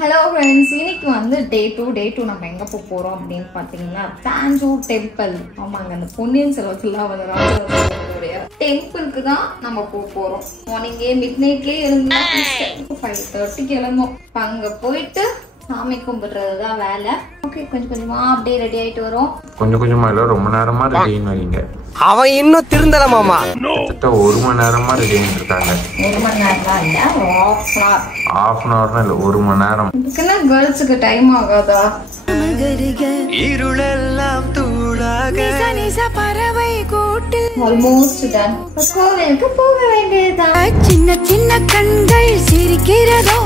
Hello friends, இன்னைக்கு வந்து day 2 நம்ம எங்க போறோம் அப்படினு பாத்தீங்கன்னா தாஞ்சூர் டெம்பிள். ஆமாங்க, அந்த பொன்னியின் செல்வத்துல வந்து ராஜராஜனுடைய டெம்பிளுக்கு தான் நம்ம போறோம். மார்னிங்கே மிட்நைட்லயே எழுந்தா 5:30 கிளம்பும். அங்க போயிட்டு சாமி கும்பிடுறது தான் வேலை. ஓகே, கொஞ்சமா அப்படியே ரெடி ஆயிட்டு வரோம். கொஞ்சமா இல்ல, ரொம்ப நேரமா ரெடி ஆயிங்க. அவன் இன்னும் திருந்தல மாமா. கிட்ட 1 மணி நேரமா ரெடி ஆயிட்டு இருக்காங்க. 1 மணி நேரம் இல்ல, half an hour இல்ல, 1 மணி நேரம். இதுக்குன்னா கேர்ள்ஸுக்கு டைம் ஆகாதா? இருளெல்லாம் தூளாக பறவை கூட்டில் ஆல்மோஸ்ட் டன். கோவிலுக்கு போக வேண்டியதுதான். சின்ன சின்ன கண்கள் சிரிக்கிறதோ,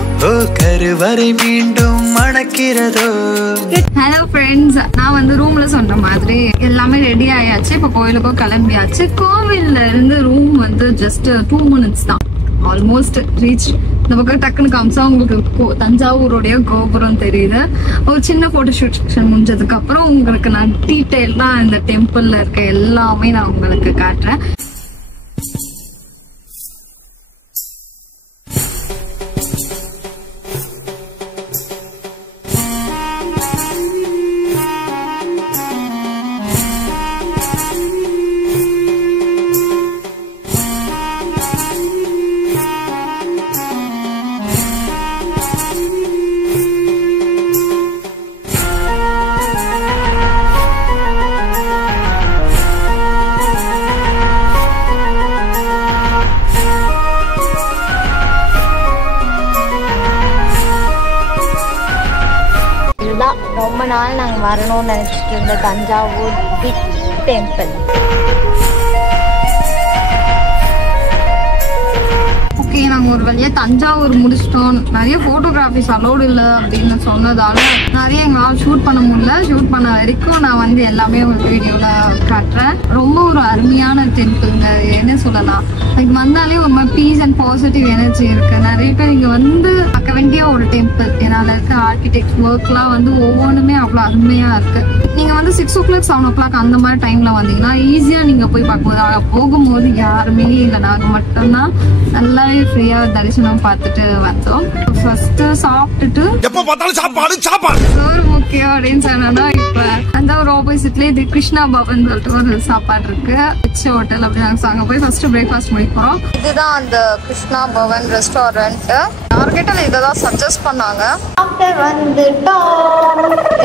கருவறை மீண்டும் மணக்கிறதோ. ஹலோ ஃப்ரெண்ட்ஸ், நான் வந்து ரூம்ல சொன்ன மாதிரி எல்லாமே ரெடி ஆயாச்சு. இப்போ கோவிலுக்கும் கிளம்பியாச்சு. கோவில்ல இருந்து ரூம் வந்து ஜஸ்ட் 2 minutes தான். Almost reach. இந்த பக்கம் டக்குன்னு காமிச்சா உங்களுக்கு தஞ்சாவூருடைய கோபுரம் தெரியுது. ஒரு சின்ன போட்டோஷூட் செக்ஷன் முடிஞ்சதுக்கு அப்புறம் உங்களுக்கு நான் டீட்டெயிலா இந்த டெம்பிள்ல இருக்க எல்லாமே நான் உங்களுக்கு காட்டுறேன். ரொம்ப நாள் நாங்கள் வரணும்னு நினச்சிட்டு இருந்த தஞ்சாவூர் பிக் டெம்பிள். ஓகே, நாங்கள் ஒரு வழியாக தஞ்சாவூர் முடிச்சிட்டோம். நிறைய ஃபோட்டோகிராஃபிஸ் அலோடு இல்லை அப்படின்னு சொன்னதால நிறைய எங்களால் ஷூட் பண்ண முடியல. ஷூட் பண்ண வரைக்கும் நான் வந்து எல்லாமே உங்களுக்கு வீடியோவில் காட்டுறேன். ரொம்ப ஒரு அருமையான டெம்பிள்ங்க. என்ன சொல்லலாம், இங்கே வந்தாலே ஒரு மாதிரி பீஸ் அண்ட் பாசிட்டிவ் எனர்ஜி இருக்கு. நிறைய பேர் இங்கே வந்து பார்க்க வேண்டிய ஒரு டெம்பிள். என்னால் இருக்க ஆர்கிடெக்ட் ஒர்க்லாம் வந்து ஒவ்வொன்றுமே அவ்வளோ அருமையாக இருக்கு. நீங்கள் வந்து 6 o'clock 7 o'clock அந்த மாதிரி டைம்ல வந்தீங்கன்னா ஈஸியாக நீங்கள் போய் பார்க்கும்போது, அங்கே போகும்போது யாருமே இல்லை, நாங்கள் மட்டும்தான் நல்லாவே ஃப்ரீயா தரிசனம் பார்த்துட்டு வந்தோம். ஃபர்ஸ்ட் சாப்பிட்டுட்டு எப்ப பார்த்தாலும் சாப்பாடு சாப்பாடு சோறு முக்கியம் அப்படின்னு சொன்னா, இப்ப அந்த ஒரு ஆப்போசிட்ல இது கிருஷ்ணா பவன் சொல்லிட்டு ஒரு சாப்பாடு இருக்கு, ஹெச் ஹோட்டல் அப்படின்னு. அங்க போய் ஃபர்ஸ்ட் பிரேக்ஃபாஸ்ட் முடிக்கிறோம். இதுதான் அந்த கிருஷ்ணா பவன் ரெஸ்டாரண்ட். யாரு கேட்டாலும் இததான் சஜஸ்ட் பண்ணாங்க. ஆஃப்டர் வந்துட்டோம்.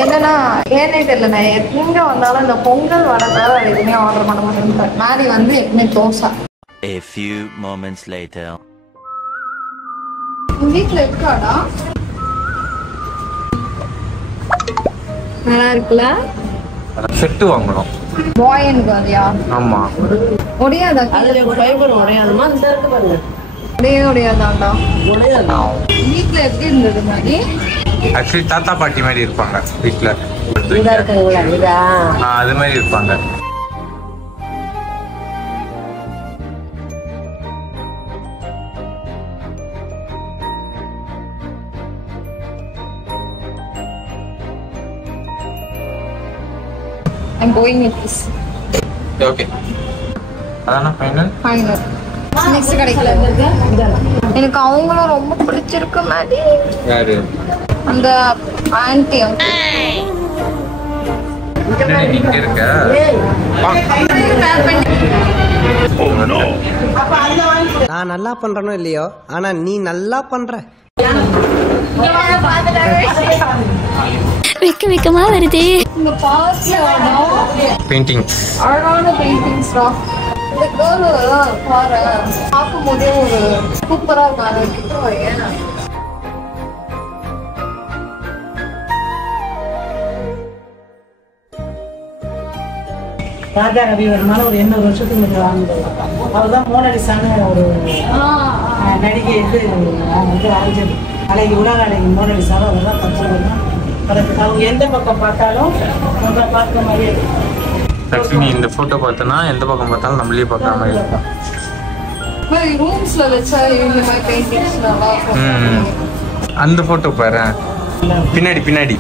என்னன்னா ஏனே தெரியல, நான் எங்க வந்தாலும் இந்த பொங்கல் வடை தவிர எதுவுமே ஆர்டர் பண்ண மாட்டேன். மாதிரி வந்து எப்பவுமே dosa. A few moments later. வீட்டுல இருக்காடா? நல்லா இருக்குல்ல? செட்டு வாங்கணும். பாய் அண்ட் கேர்ள்யா? ஆமா. ஒடியாதா? அதுல ஃபைபர் உடையாதுமா? இந்த இருக்கு பாருங்க. ஒடியாதாண்டா. உடையாது. வீட்டுல எப்படி இருந்தது மாதிரி? ஆக்சுவலி தாத்தா பாட்டி மாதிரி இருப்பாங்க வீட்டுல. இதா இருக்குங்களா? இதா அது மாதிரி இருப்பாங்க. I'm going with this. Okay, அதான ஃபைனல். நெக்ஸ்ட் கிடைக்கல. எனக்கு அவங்களும் ரொம்ப பிடிச்சிருக்கு மாதிரி. யாரு? அந்த ஆன்ட்டி. நீங்க இருக்க நான் நல்லா பண்றனோ இல்லையோ, ஆனா நீ நல்லா பண்ற. வெக்கமா வருதே. இந்த பெயிண்டிங்ஸ், அழகான பெயிண்டிங்ஸ் தான். இந்த கேர்ள் பாரு, பார்க்கும் போதே ஒரு சூப்பரா இருக்காங்க. ராஜா ரவிவர்மான ஒரு 800 வருஷத்துக்கு முன்னாடி வாழ்ந்தது. அவர் தான் மோனலிசான ஒரு நடிகை. வந்து வரைஞ்சது அழகி, உலக அழகி மோனலிசாவை அவர் தான் தஞ்சாவூர். அவங்க எந்த பக்கம் பார்த்தாலும் நம்ம பார்க்குற மாதிரி இருக்கும். ஆக்சுவலி நீ இந்த போட்டோ பார்த்தனா எந்த பக்கம் பார்த்தாலும் நம்மளே பார்க்குற மாதிரி இருக்கும். ரூம்ஸ்ல வச்சா இந்த மாதிரி பெயிண்டிங்ஸ் நல்லா இருக்கும். அந்த போட்டோ பாரு, பின்னாடி பின்னாடி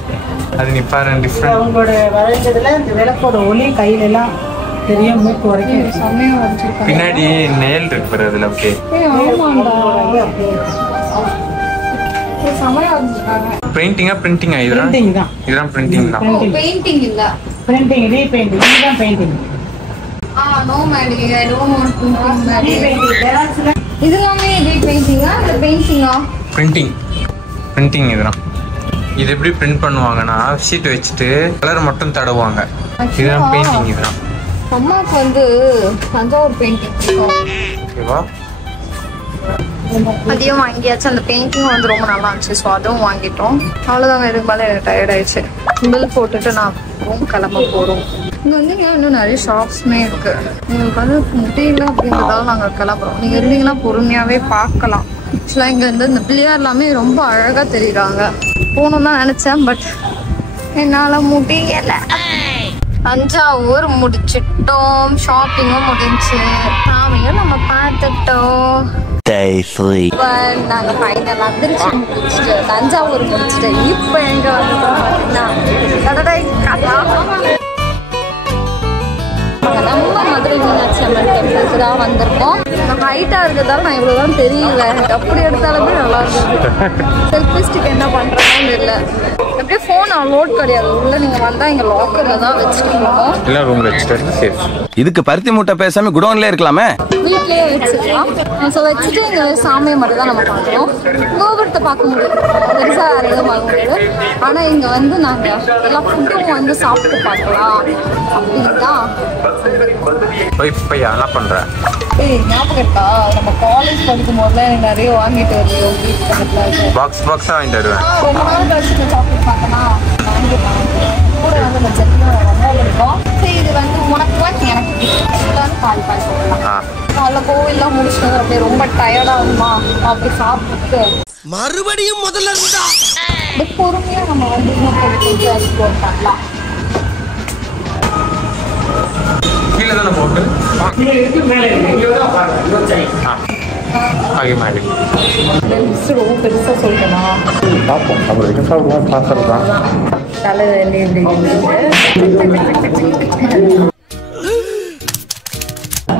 அது நீ பாரு, டிஃபரெண்ட். அவங்களோட வரைஞ்சதுல இந்த விளக்கோட ஒளி கையில எல்லாம் தெரியும், மூக்கு வரைக்கும் செம்மையா வரைஞ்சிருக்காங்க. பின்னாடி நெயில் இருக்கு பாரு அதுல. ஓகே, ஆமாண்டா. சமையா இருந்துருக்காங்க. பெயிண்டிங்கா பிரிண்டிங்கா Printing தான். இதெல்லாம் பிரிண்டிங் தான். பெயிண்டிங் இல்ல. Printing, repainting. இதுதான் painting. No Maddie, I don't want printing Maddie. Repainting. Xerox-ல இது எல்லாமே ரீபெயிண்டிங்கா இல்ல பெயிண்டிங்கா? பிரிண்டிங் இதெல்லாம். இது எப்படி பிரிண்ட் பண்ணுவாங்கன்னா ஷீட் வச்சுட்டு கலர் மட்டும் தடவுவாங்க. இதெல்லாம் பெயிண்டிங் இதெல்லாம். அம்மாவுக்கு வந்து தஞ்சாவூர் பெயிண்டிங் ஓகேவா? அதையும் வாங்கியாச்சு. அந்த பெயிண்டிங் வந்து ரொம்ப நல்லா இருந்துச்சு. ஸோ அதுவும் வாங்கிட்டோம். அவ்வளோதாங்க. இதுக்கு மேலே எனக்கு டயர்ட் ஆயிடுச்சு. பில் போட்டுட்டு நான் ரூம் கிளம்ப போகிறோம். இங்கே வந்து இன்னும் நிறைய ஷாப்ஸுமே இருக்கு. உங்களுக்கு வந்து முடியல அப்படின்றதால நாங்கள் கிளம்புறோம். நீங்கள் இருந்தீங்கன்னா பொறுமையாகவே பார்க்கலாம். ஆக்சுவலாக இங்கே வந்து இந்த பிள்ளையார் எல்லாமே ரொம்ப அழகாக தெரியுறாங்க. போகணும் தான் நினச்சேன், பட் என்னால் முடியலை. தஞ்சாவூர் முடிச்சிட்டோம். ஷாப்பிங்கும் முடிஞ்சு சாமியும் நம்ம பார்த்துட்டோம். Day 3. நாங்கள் ஃபைனல் வந்துருச்சு. முடிச்சுட்டு தஞ்சாவூர் முடிச்சுட்டு இப்போ எங்கே வந்துட்டோம் பார்த்தீங்கன்னா நம்ம மதுரை மீனாட்சி அம்மன் டெம்பிளுக்கு தான் வந்திருக்கோம். நம்ம ஹைட்டாக இருக்கிறதால நான் இவ்வளோ தான் தெரியல. எனக்கு அப்படி எடுத்தாலுமே நல்லா இருந்தது. செல்ஃபி ஸ்டிக் என்ன பண்ணுறோன்னு இல்லை. எப்படியே ஃபோன் அலோட் கிடையாது. உள்ள நீங்கள் வந்தால் இங்கே லாக்கரில் தான் வச்சுட்டு போகணும். எல்லாம் ரூம்ல வச்சுட்டு சேஃப். இதுக்கு பருத்தி மூட்டை பேசாம குடோன்ல இருக்கலாமே. வீட்லயே வச்சுக்கலாம். ஸோ வச்சுட்டு இங்கே சாமியை மட்டும் தான் நம்ம பார்க்குறோம். கோபுரத்தை பார்க்க முடியாது, பெருசாக வேறு எதுவும் பார்க்க முடியாது. ஆனால் இங்கே வந்து நாங்கள் எல்லா ஃபுட்டும் வந்து சாப்பிட்டு பார்க்கலாம் அப்படின்னு தான். போய் என்ன பண்ற? ஞாபகம் இருக்கா, நம்ம காலேஜ் படிக்கும் போதுல எனக்கு நிறைய வாங்கிட்டு வருவோம். வீட்டு பக்கத்தில் பாக்ஸா வாங்கிட்டு வருவேன். ரொம்ப நாள் கழிச்சு சாப்பிட்டு பார்த்தோன்னா வாங்கிக்கலாம். கூட வந்து இந்த சட்னி ரொம்ப பிடிக்கும். சரி, இது வந்து உனக்கு எனக்கு பிடிக்கும். பால் சொல்லலாம். காலைல கோவில்லாம் முடிச்சுட்டு அப்படியே ரொம்ப டயர்டா ஆகுமா, அப்படி சாப்பிட்டு மறுபடியும் முதல்ல இருந்தா பொறுமையா நம்ம வந்து எக்ஸ்ப்ளோர் பண்ணலாம். கீழே தானே போட்டு ஆகி மாடி ரொம்ப பெருசா சொல்லிட்டேனா பார்ப்போம். அது வரைக்கும் சாப்பிடுவோம். பார்க்கறது தான் தலை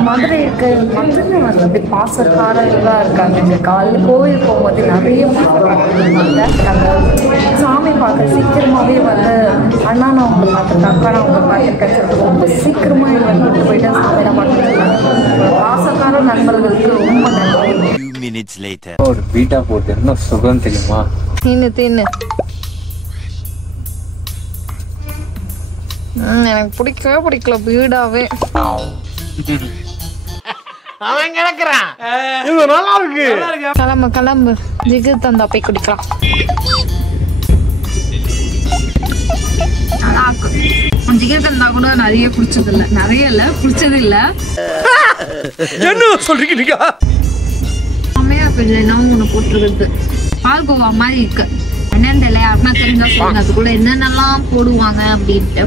மதுரை இருக்கு. மதுரை வந்து பாசக்காரர்களாக இருக்காங்க. இந்த காலையில் கோவில் போகும்போது நிறைய நாங்கள் சாமி பார்க்க சீக்கிரமாகவே வந்து அண்ணா நான் உங்களை பார்த்துருக்கேன், அக்கா நான் உங்களை பார்த்துருக்கேன்னு சொல்லிட்டு ரொம்ப சீக்கிரமாக இது வந்து போயிட்டு சாமியில பார்த்துருக்காங்க. பாசக்கார நண்பர்களுக்கு ரொம்ப நன்றி. 2 minutes later. ஒரு பீட்டா போட்டு என்ன சுகம் தெரியுமா? தின்னு எனக்கு பிடிக்கவே பிடிக்கல பீடாவே. கிளம்பு ஜிகு தந்தா போய் குடிக்கலாம். ஜிகர் தந்தா கூட நிறைய பிடிச்சது இல்ல, நிறைய இல்ல பிடிச்சது இல்ல. என்ன சொல்றீங்க? செம்மையா இருக்கு. நான் ஒண்ணு போட்டுருக்குது பால்கோவா மாதிரி இருக்கு. என்னன்னு தெரியல, யாருன்னா தெரிஞ்சா சொல்லுங்க அது கூட என்னென்னலாம் போடுவாங்க அப்படின்ட்டு.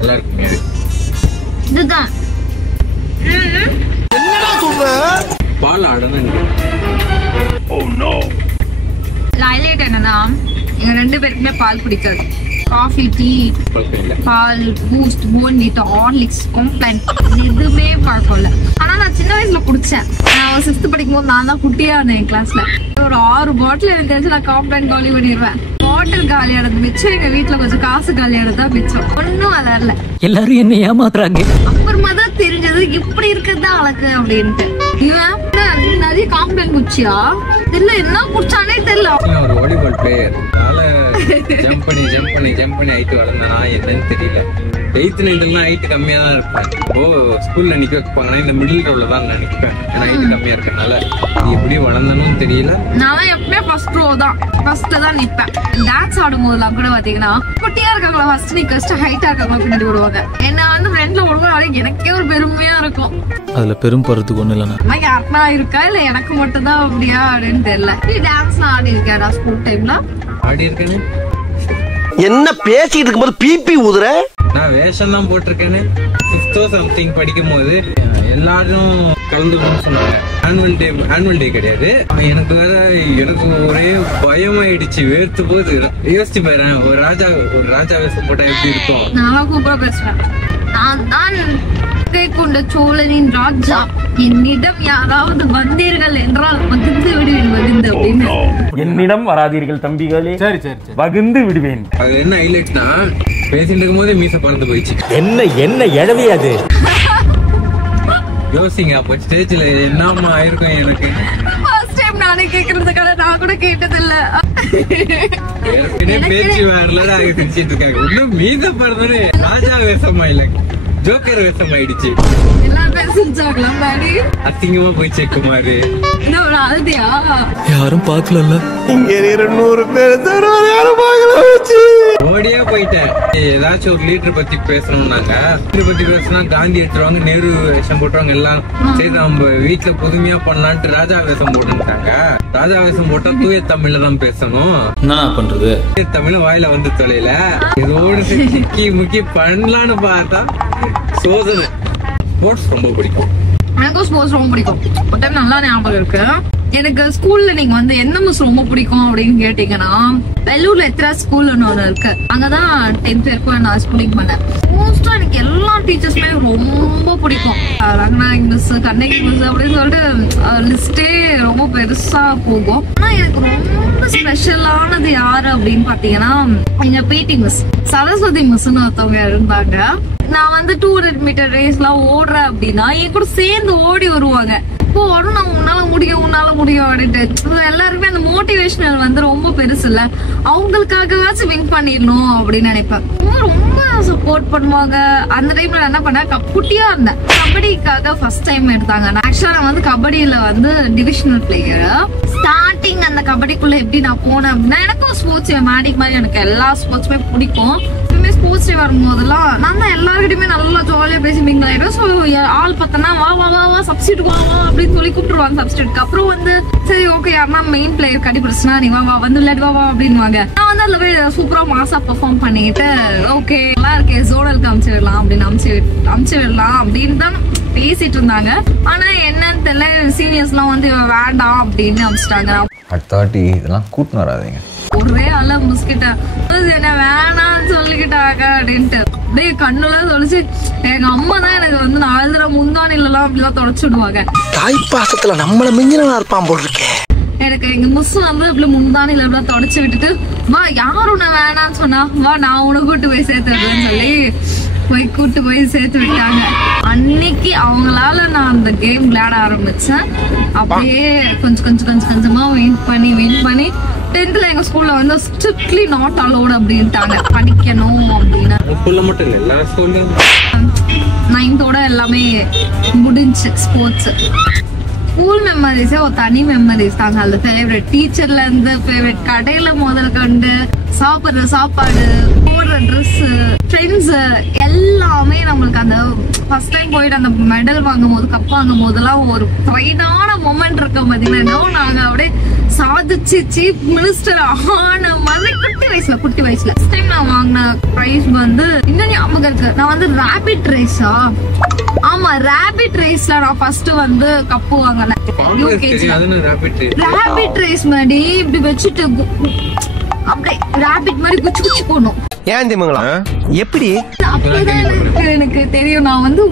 நல்லா இருக்குங்க. இதுதான் பால் ஆடணும். ஹைலைட் என்னன்னா எங்க 2 பேருக்குமே பால் பிடிக்காது. காஃபி, டீ, பால், பூஸ்ட், போன்விட்டா, ஹார்லிக்ஸ், காம்ப்ளான் எதுவுமே பழக்கம் இல்லை. ஆனா நான் சின்ன வயசுல குடிச்சேன். நான் 6th படிக்கும் போது நான் தான் குட்டியா இருந்தேன் என் கிளாஸ்ல. ஒரு 6 பாட்டில் எனக்கு தெரிஞ்சு நான் காம்ப்ளான் காலி பண்ணிடுவேன். பாட்டில் காலியானது மிச்சம், எங்க வீட்டுல கொஞ்சம் காசு காலியானதா மிச்சம். ஒன்னும் வளரல. எல்லாரும் என்ன ஏமாத்துறாங்க. அப்புறமா தான் தெரிஞ்சது இப்படி இருக்கிறது அழகு அப்படின்ட்டு. இவன் நிறைய காம்ப்ளான் குச்சியா இல்ல என்ன குடிச்சானே தெரியல. ஒரு வாலிபால் பிளேயர் ஜம்ப் பண்ணி ஹைட் வளர்ந்தா என்னன்னு தெரியல. 8th 9th ஹைட் கம்மியா தான் இருப்பேன். ஸ்கூல்ல நிக்க வைப்பாங்கன்னா இந்த மிடில் ரோல தான் நினைப்பேன். ஏன்னா ஹைட் கம்மியா இருக்கனால எப்படி வளர்ந்தனும் தெரியல. நான் எப்பவுமே ஃபர்ஸ்ட் ரோ தான், ஃபர்ஸ்ட்ல தான் நிப்பேன். டான்ஸ் ஆடும் போதெல்லாம் கூட பாத்தீங்கன்னா குட்டியா இருக்காங்களா ஃபர்ஸ்ட் நிக்க வச்சுட்டு ஹைட்டா இருக்காங்களா பின்னாடி விடுவாங்க. என்ன வந்து ஃப்ரெண்ட்ல விடுவாங்க. எனக்கே ஒரு பெருமையா இருக்கும். அதுல பெரும் போறதுக்கு ஒண்ணு இல்லைண்ணா. யாருனா இருக்கா இல்ல எனக்கு மட்டும் தான் அப்படியா அப்படின்னு தெரியல. நீ டான்ஸ்லாம் ஆடி இருக்கியாடா ஸ்கூல் டைம்ல? ஆடி இருக்கேன்னு. என்ன பேசிட்டு இருக்கும்போது பிபி ஊதுற? நான் வேஷம் தான் போட்டிருக்கேன்னு 6th சம்திங் படிக்கும் போது எல்லாரும் கலந்துக்கணும்னு சொன்னாங்க. ஆனுவல் டே கிடையாது. எனக்கு ஒரே பயமாயிடுச்சு, வேர்த்து போது. யோசிச்சு பாறேன், ஒரு ராஜா வேஷம் போட்டா எப்படி இருக்கும். நான் கூப்பிட பேசுறேன். நான் தான் கங்கை கொண்ட சோழனின் ராஜா, என்னிடம் யாராவது வந்தீர்கள் என்றால் வகுந்து விடுவேன் வகுந்து அப்படின்னு. என்னிடம் வராதீர்கள் தம்பிகளே, சரி சரி வகுந்து விடுவேன். அது என்ன ஹைலைட்னா, பேசிட்டு இருக்கும் போதே மீச பறந்து போயிடுச்சு. என்ன எழவி அது? யோசிங்க, அப்ப ஸ்டேஜ்ல என்னமா ஆயிருக்கும் எனக்கு. ஃபர்ஸ்ட் டைம் நானே கேக்குறதுக்காக நான் கூட கேட்டதில்ல. பேச்சு வேறல சிரிச்சிட்டு இருக்காங்க. இன்னும் மீச பறந்து ராஜா வேஷமா இல்ல, ஜோக்கர் வேஷம் ஆயிடுச்சு. எல்லாரும் சிரிச்சாங்களா பாடி? அசிங்கமா போய் செக்குமாரு. என்ன ஒரு அழுதியா? யாரும் பாக்கல. இங்க 200 பேர் தருவாங்க, யாரும் பார்க்கல. ஓடியே போயிட்டேன். ஏதாச்சும் ஒரு லீடர் பத்தி பேசணும்னாங்க, லீடர் பத்தி பேசினா காந்தி எடுத்துருவாங்க, நேரு வேஷம் போட்டுருவாங்க. எல்லாம் சரி நம்ம வீட்டுல புதுமையா பண்ணலான்ட்டு ராஜா வேஷம் போட்டுட்டாங்க. ராஜா வேஷம் போட்டா தூய தமிழ்ல தான் பேசணும். என்ன பண்றது? தூய தமிழ் வாயில வந்து தொலைல இதோடு சிக்கி முக்கி பண்ணலான்னு பார்த்தா சோதனை. ஸ்போர்ட்ஸ் ரொம்ப பிடிக்கும். எனக்கும் ஸ்போர்ட்ஸ் ரொம்ப பிடிக்கும். ஒரு டைம் நல்லா ஞாபகம் இருக்கு. எனக்கு ஸ்கூல்ல நீங்க வந்து என்ன மிஸ் ரொம்ப பிடிக்கும் அப்படின்னு கேட்டீங்கன்னா, வெள்ளூர்ல எத்தனை ஸ்கூல்னு ஒண்ணு இருக்கு. அங்கதான் 10th வரைக்கும் நான் ஸ்கூலிங் பண்ணேன். மோஸ்டா எனக்கு எல்லா டீச்சர்ஸ்மே ரொம்ப பிடிக்கும். ரங்கநாயக் மிஸ், கண்ணகி மிஸ் அப்படின்னு சொல்லிட்டு லிஸ்டே ரொம்ப பெருசா போகும். ஆனா எனக்கு ரொம்ப ஸ்பெஷலானது யாரு அப்படின்னு பாத்தீங்கன்னா, எங்க பிடி மிஸ் சரஸ்வதி மிஸ்ன்னு ஒருத்தவங்க இருந்தாங்க. நான் வந்து 200 மீட்டர் ரேஸ் எல்லாம் ஓடுறேன் அப்படின்னா என் கூட சேர்ந்து ஓடி வருவாங்க. இப்போ நான் உன்னால முடியும் அப்படின்ட்டு எல்லாருக்குமே அந்த மோட்டிவேஷனல் வந்து ரொம்ப பெருசு இல்ல. அவங்களுக்காகவாச்சும் வின் பண்ணிடணும் அப்படின்னு நினைப்பேன். ரொம்ப சப்போர்ட் பண்ணுவாங்க. அந்த டைம்ல என்ன பண்ணேன், குட்டியா இருந்தேன். கபடிக்காக ஃபர்ஸ்ட் டைம் எடுத்தாங்க. ஆக்சுவலா நான் வந்து கபடியில வந்து டிவிஷனல் பிளேயர். ஸ்டார்டிங் அந்த கபடிக்குள்ள எப்படி நான் போனேன் அப்படின்னா, எனக்கும் ஸ்போர்ட்ஸ் மேடிக் மாதிரி எனக்கு எல்லா ஸ்போர்ட்ஸுமே பிடிக்கும். ஸ்போர்ட்ஸ் டே வரும்போதெல்லாம் நான் தான் எல்லாருக்கிட்டையுமே நல்லா ஜாலியா பேசி மிங்கிள் ஆயிடும். ஸோ ஆள் பார்த்தனா வா வா வா வா சப்ஸ்டியூட் வா வா அப்படின்னு சொல்லி கூப்பிட்டுருவாங்க. சப்ஸ்டியூட்க்கு அப்புறம் வந்து சரி ஓகே யாருன்னா மெயின் பிளேயர் கட்டிப்பிடிச்சுனா நீ வா வா வந்து விளையாடு வா வா அப்படின்வாங்க. நான் வந்து அதுல போய் சூப்பரா மாசா பெர்ஃபார்ம் பண்ணிட்டு ஓகே நல்லா இருக்கேன் ஜோனலுக்கு அமுச்சு விடலாம் அப்படின்னு அமுச்சு விடலாம் அப்படின்னு தான் பேசிட்டு இருந்தாங்க. ஆனா என்னன்னு தெரியல, சீனியர்ஸ் எல்லாம் வந்து வேண்டாம் அப்படின்னு அமுச்சிட்டாங்க. அடுத்த வாட்டி இதெல்லாம் கூட்டின்னு வராதீங்க. ஒரே ஆள முஸ்கிட்ட என்ன வேணாம்னு சொல்லிக்கிட்டாங்க அப்படின்ட்டு அப்படியே கண்ணுலாம் தொலைச்சு. எங்க அம்மா தான் எனக்கு வந்து 4 தடவை முந்தானில எல்லாம் அப்படிலாம் தொடச்சு விடுவாங்க. தாய் பாசத்துல நம்மள மிஞ்சினா இருப்பான் போல் இருக்கேன். எனக்கு எங்க மிஸ் வந்து அப்படி முந்தானில அப்படிலாம் தொடச்சு விட்டுட்டு, வா யார் உன்னை வேணான்னு சொன்னா, வா நான் உனக்கு கூட்டு போய் சேர்த்து விடுறேன்னு சொல்லி கூட்டு போய் சேர்த்து விட்டாங்க. அன்னைக்கு அவங்களால நான் அந்த கேம் விளையாட ஆரம்பிச்சேன். அப்படியே கொஞ்சமா வின் பண்ணி 10th எங்க ஸ்கூல்ல வந்து ஸ்ட்ரிக்ட்லி நாட் அலோட் அப்படின்ட்டாங்க. படிக்கணும் அப்படின்னா 9th எல்லாமே முடிஞ்சு. ஸ்போர்ட்ஸ் ஸ்கூல் மெமரிஸே ஒரு தனி மெமரிஸ் தாங்க. அது ஃபேவரட் டீச்சர்ல இருந்து ஃபேவரட் கடையில முதல் கண்டு சாப்பிடுற சாப்பாடு, போடுற ட்ரெஸ், ஃப்ரெண்ட்ஸ் எல்லாமே நம்மளுக்கு அந்த ஃபர்ஸ்ட் டைம் போயிட்டு அந்த மெடல் வாங்கும் போது கப் வாங்கும் போதெல்லாம் ஒரு ப்ரைடான மொமெண்ட் இருக்க பாத்தீங்கன்னா, நாங்க அப்படியே சாதிச்சு சீஃப் மினிஸ்டர் ஆன மாதிரி குட்டி வயசுல ஃபர்ஸ்ட் டைம் நான் வாங்கின பிரைஸ் வந்து இன்னும் ஞாபகம் இருக்கு. நான் வந்து ரேபிட் ரேஸா ரேபிட் ரேஸ்ல நான் ஃபர்ஸ்ட் வந்து கப்பு வாங்கினேன். ரேபிட் ரேஸ் மாதிரி இப்படி வச்சுட்டு அப்படியே ரேபிட் மாதிரி குச்சி போடணும். ஏன் திமுங்களா எப்படி? அப்பதான் எனக்கு தெரியும். நான் வந்து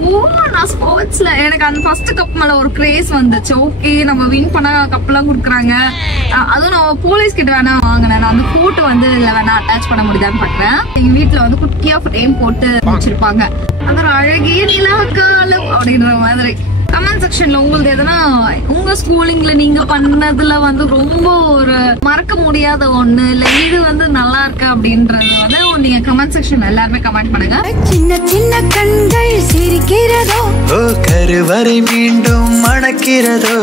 நான் ஸ்போர்ட்ஸ்ல எனக்கு அந்த ஃபர்ஸ்ட் கப் மேல ஒரு கிரேஸ் வந்துச்சு. ஓகே நம்ம வின் பண்ணா கப் எல்லாம் குடுக்குறாங்க. அதுவும் நான் போலீஸ் கிட்ட வேணா வாங்கினேன். நான் அந்த போட்டோ வந்து இதுல வேணா அட்டாச் பண்ண முடியுதான்னு பாக்குறேன். எங்க வீட்டுல வந்து குட்டியா ஃப்ரேம் போட்டு வச்சிருப்பாங்க. அது அழகிய நிலாக்காலம் அப்படின்ற மாதிரி. கமெண்ட் செக்ஷன்ல உங்களுக்கு எதனா உங்க ஸ்கூலிங்ல நீங்க பண்ணதுல வந்து ரொம்ப ஒரு மறக்க முடியாத ஒண்ணு இல்ல இது வந்து நல்லா இருக்கு அப்படின்றது வந்து நீங்க கமெண்ட் செக்ஷன்ல எல்லாருமே கமெண்ட் பண்ணுங்க. சின்ன சின்ன கண்கள் சிரிக்கிறதோ, கருவறை மீண்டும் மணக்கிறதோ.